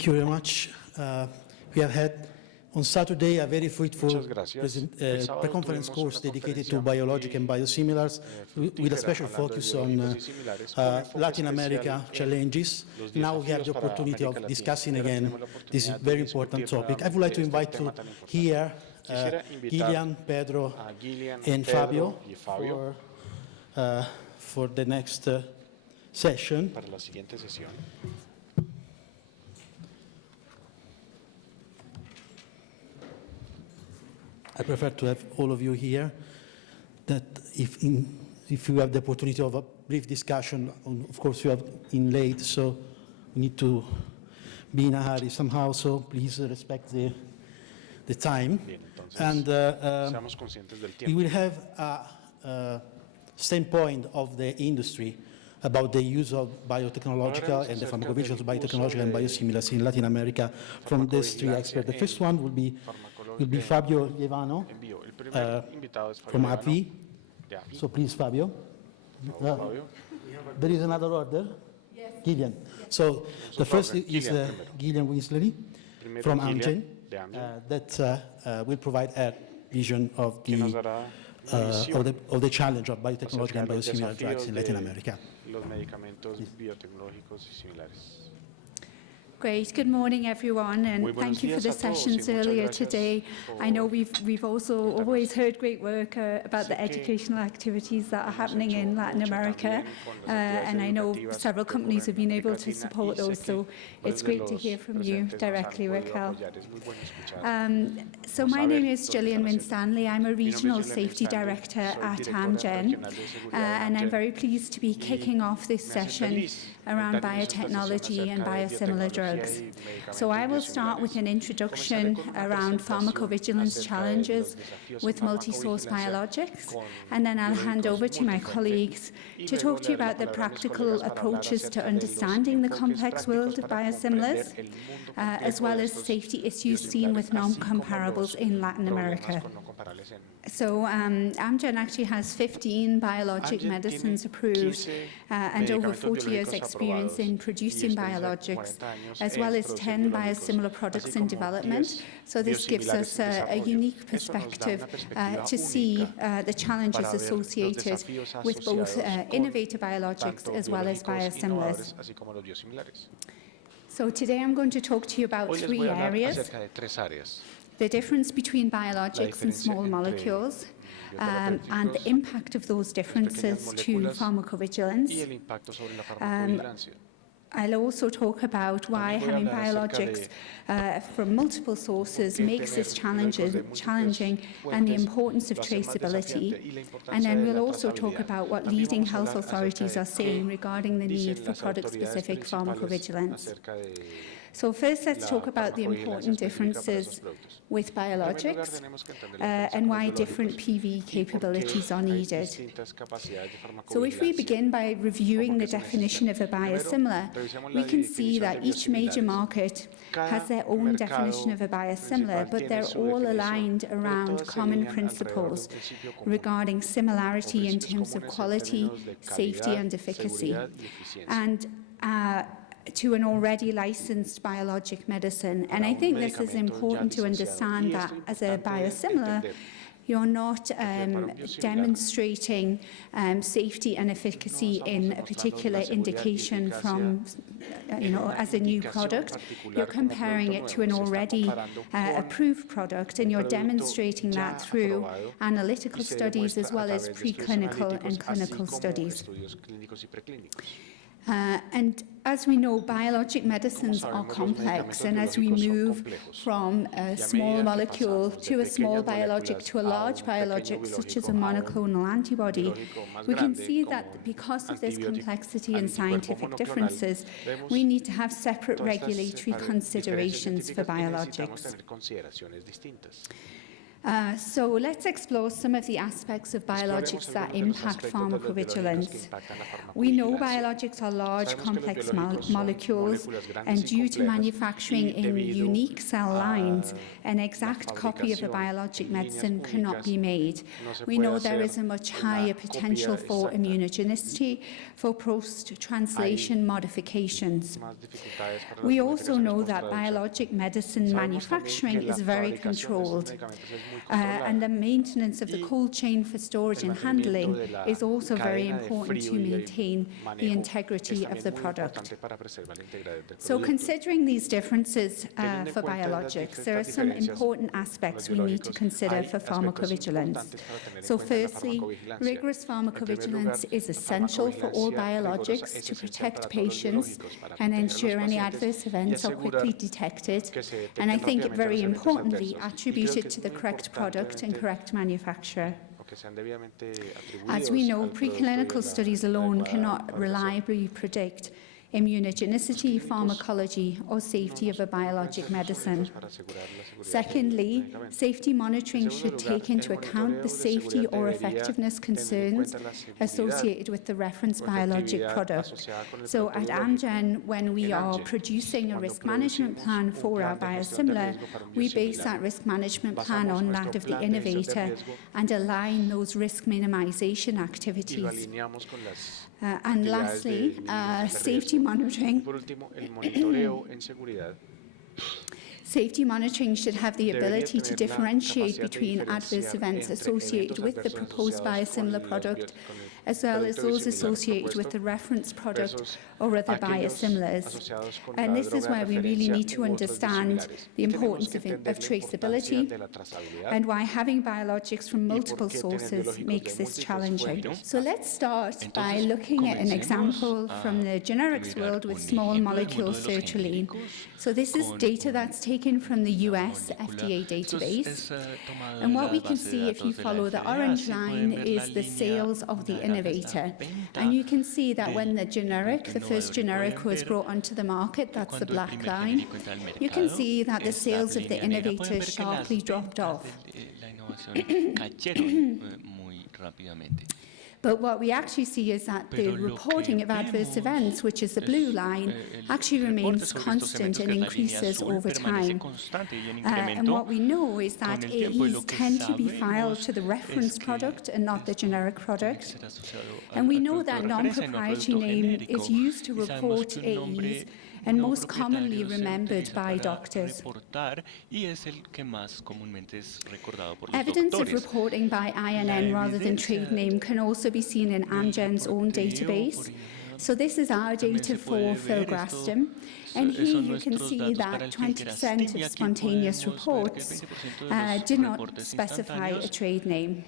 Thank you very much. We have had on Saturday a very fruitful pre-conference course dedicated to biologic and biosimilars with a special focus on Latin America challenges. Now we have the opportunity of discussing again this very important topic. I would like to invite to here Gillian, Pedro, and Fabio for the next session. I prefer to have all of you here, that if you have the opportunity of a brief discussion, of course you have in late, so we need to be in a hurry somehow, so please respect the time. And we will have a standpoint of the industry about the use of biotechnological and the pharmacovigilance of biotechnological and biosimilars in Latin America from these three experts. The first one will be Fabio Lievano from AbbVie. So please, Fabio. There is another order? Yes. Gillian. So the first is Gillian Winstanley from Amgen that will provide a vision of the challenge of biotechnology and biosimilar drugs in Latin America. Great. Good morning, everyone, and thank you for the sessions earlier today. I know we've also always heard great work about the educational activities that are happening in Latin America, and I know several companies have been able to support those, so it's great to hear from you directly, Raquel. So my name is Gillian Winstanley. I'm a Regional Safety Director at Amgen, and I'm very pleased to be kicking off this session around biotechnology and biosimilar drugs. So I will start with an introduction around pharmacovigilance challenges with multi-source biologics, and then I'll hand over to my colleagues to talk to you about the practical approaches to understanding the complex world of biosimilars, as well as safety issues seen with non-comparables in Latin America. So Amgen actually has 15 biologic medicines approved and over 40 years experience in producing biologics, as well as 10 biosimilar products in development. So this gives us a unique perspective to see the challenges associated with both innovator biologics as well as biosimilars. So today I'm going to talk to you about three areas: the difference between biologics and small molecules, and the impact of those differences to pharmacovigilance. I'll also talk about why having biologics from multiple sources makes this challenging and the importance of traceability. And then we'll also talk about what leading health authorities are saying regarding the need for product-specific pharmacovigilance. So first, let's talk about the important differences with biologics and why different PV capabilities are needed. So if we begin by reviewing the definition of a biosimilar, we can see that each major market has their own definition of a biosimilar, but they're all aligned around common principles regarding similarity in terms of quality, safety, and efficacy. And to an already licensed biologic medicine. And I think this is important to understand that as a biosimilar, you're not demonstrating safety and efficacy in a particular indication from, as a new product. You're comparing it to an already approved product, and you're demonstrating that through analytical studies as well as preclinical and clinical studies. And as we know, biologic medicines are complex, and as we move from a small molecule to a small biologic to a large biologic, such as a monoclonal antibody, we can see that because of this complexity and scientific differences, we need to have separate regulatory considerations for biologics. So let's explore some of the aspects of biologics that impact pharmacovigilance. We know biologics are large, complex molecules, and due to manufacturing in unique cell lines, an exact copy of a biologic medicine cannot be made. We know there is a much higher potential for immunogenicity, for post-translation modifications. We also know that biologic medicine manufacturing is very controlled. And the maintenance of the cold chain for storage and handling is also very important to maintain the integrity of the product. So considering these differences for biologics, there are some important aspects we need to consider for pharmacovigilance. So firstly, rigorous pharmacovigilance is essential for all biologics to protect patients and ensure any adverse events are quickly detected, and I think it very importantly attributed to the correct product and correct manufacturer. As we know, preclinical studies alone cannot reliably predict immunogenicity, pharmacology, or safety of a biologic medicine. Secondly, safety monitoring should take into account the safety or effectiveness concerns associated with the reference biologic product. So at Amgen, when we are producing a risk management plan for our biosimilar, we base that risk management plan on that of the innovator and align those risk minimization activities. And lastly, safety monitoring. Safety monitoring should have the ability to differentiate between adverse events associated with the proposed biosimilar product, as well as those associated with the reference product or other biosimilars. And this is where we really need to understand the importance of traceability and why having biologics from multiple sources makes this challenging. So let's start by looking at an example from the generics world with small molecule sertraline. So this is data that's taken from the US FDA database. And what we can see if you follow the orange line is the sales of the innovator. And you can see that when the first generic was brought onto the market, that's the black line, you can see that the sales of the innovator sharply dropped off. But what we actually see is that the reporting of adverse events, which is the blue line, actually remains constant and increases over time. And what we know is that AEs tend to be filed to the reference product and not the generic product. And we know that non-proprietary name is used to report AEs and most commonly remembered by doctors. Evidence of reporting by INN rather than trade name can also be seen in Amgen's own database. So this is our data for filgrastim. And here you can see that 20% of spontaneous reports did not specify a trade name.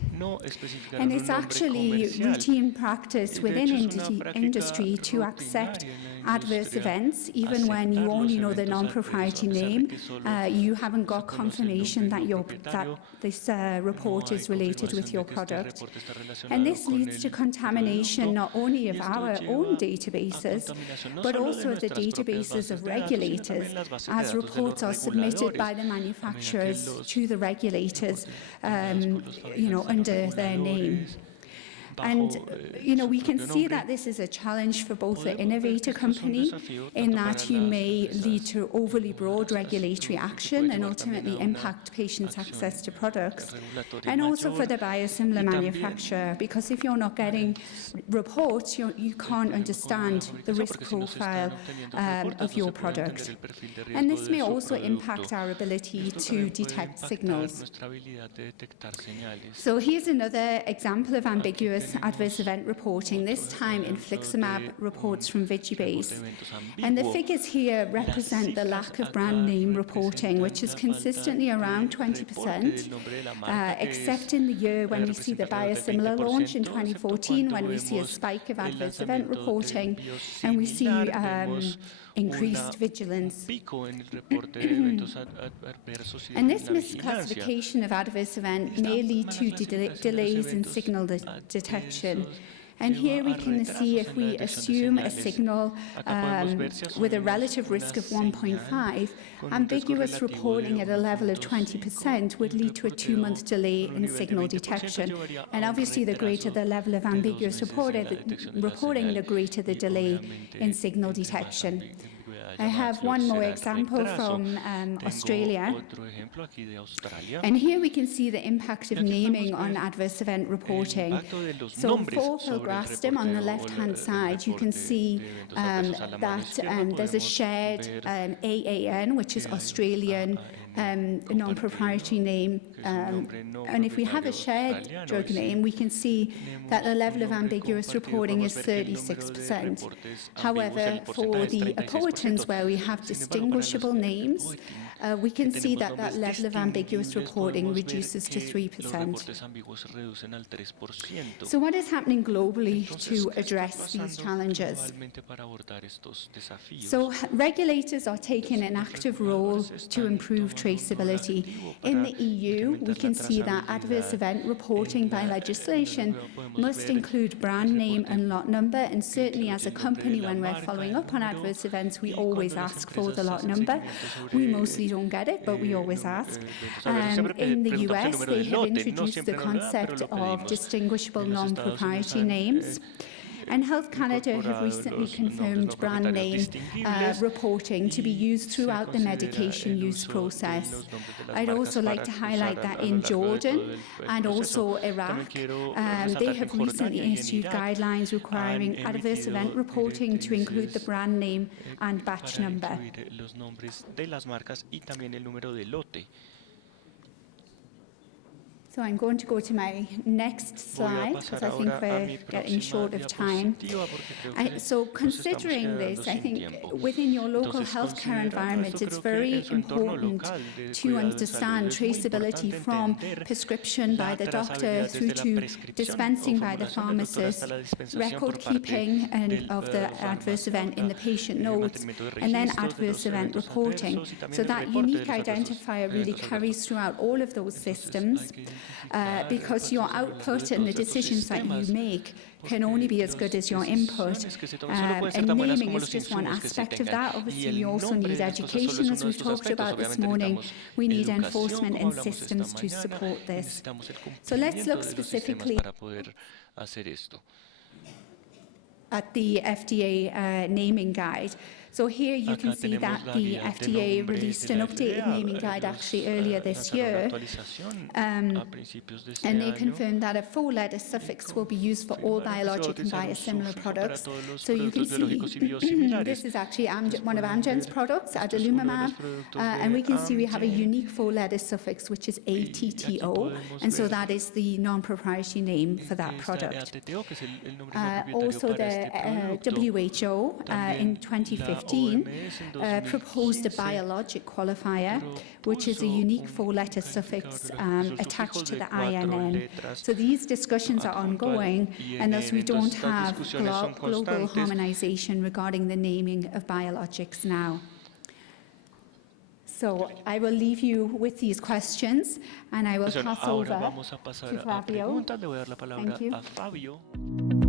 And it's actually routine practice within industry to accept adverse events, even when you only know the non-proprietary name, you haven't got confirmation that this report is related with your product. And this leads to contamination not only of our own databases, but also the databases of regulators, as reports are submitted by the manufacturers to the regulators, under their name. And, we can see that this is a challenge for both the innovator company in that you may lead to overly broad regulatory action and ultimately impact patients' access to products, and also for the biosimilar manufacturer, because if you're not getting reports, you can't understand the risk profile of your product. And this may also impact our ability to detect signals. So here's another example of ambiguous adverse event reporting, this time infliximab reports from Vigibase. And the figures here represent the lack of brand name reporting, which is consistently around 20%, except in the year when we see the biosimilar launch in 2014, when we see a spike of adverse event reporting, and we see increased vigilance. And this misclassification of adverse event may lead to delays in signal detection. And here we can see if we assume a signal with a relative risk of 1.5, ambiguous reporting at a level of 20% would lead to a 2-month delay in signal detection. And obviously, the greater the level of ambiguous reporting, the greater the delay in signal detection. I have one more example from Australia. And here we can see the impact of naming on adverse event reporting. So for filgrastim on the left-hand side, you can see that there's a shared AAN, which is Australian non-proprietary name. And if we have a shared drug name, we can see that the level of ambiguous reporting is 36%. However, for the apoetins where we have distinguishable names, we can see that that level of ambiguous reporting reduces to 3%. So what is happening globally to address these challenges? So regulators are taking an active role to improve traceability. In the EU, we can see that adverse event reporting by legislation must include brand name and lot number, and certainly as a company, when we're following up on adverse events, we always ask for the lot number. We mostly don't get it, but we always ask. In the US, they have introduced the concept of distinguishable non-proprietary names. And Health Canada have recently confirmed brand name reporting to be used throughout the medication use process. I'd also like to highlight that in Jordan and also Iraq, they have recently issued guidelines requiring adverse event reporting to include the brand name and batch number. So I'm going to go to my next slide because I think we're getting short of time. So considering this, I think within your local healthcare environment, it's very important to understand traceability from prescription by the doctor through to dispensing by the pharmacist, record keeping of the adverse event in the patient notes, and then adverse event reporting. So that unique identifier really carries throughout all of those systems. Because your output and the decisions that you make can only be as good as your input. And naming is just one aspect of that. Obviously, you also need education, as we've talked about this morning. We need enforcement and systems to support this. So let's look specifically at the FDA naming guide. So here you can see that the FDA released an updated naming guide actually earlier this year, and they confirmed that a 4-letter suffix will be used for all biologic and biosimilar products. So you can see this is actually one of Amgen's products, adalimumab, and we can see we have a unique 4-letter suffix, which is ATTO, and so that is the non-proprietary name for that product. Also, the WHO in 2015 proposed a biologic qualifier, which is a unique 4-letter suffix attached to the INN. So these discussions are ongoing, and thus we don't have global harmonization regarding the naming of biologics now. So I will leave you with these questions, and I will pass over to Fabio. Thank you.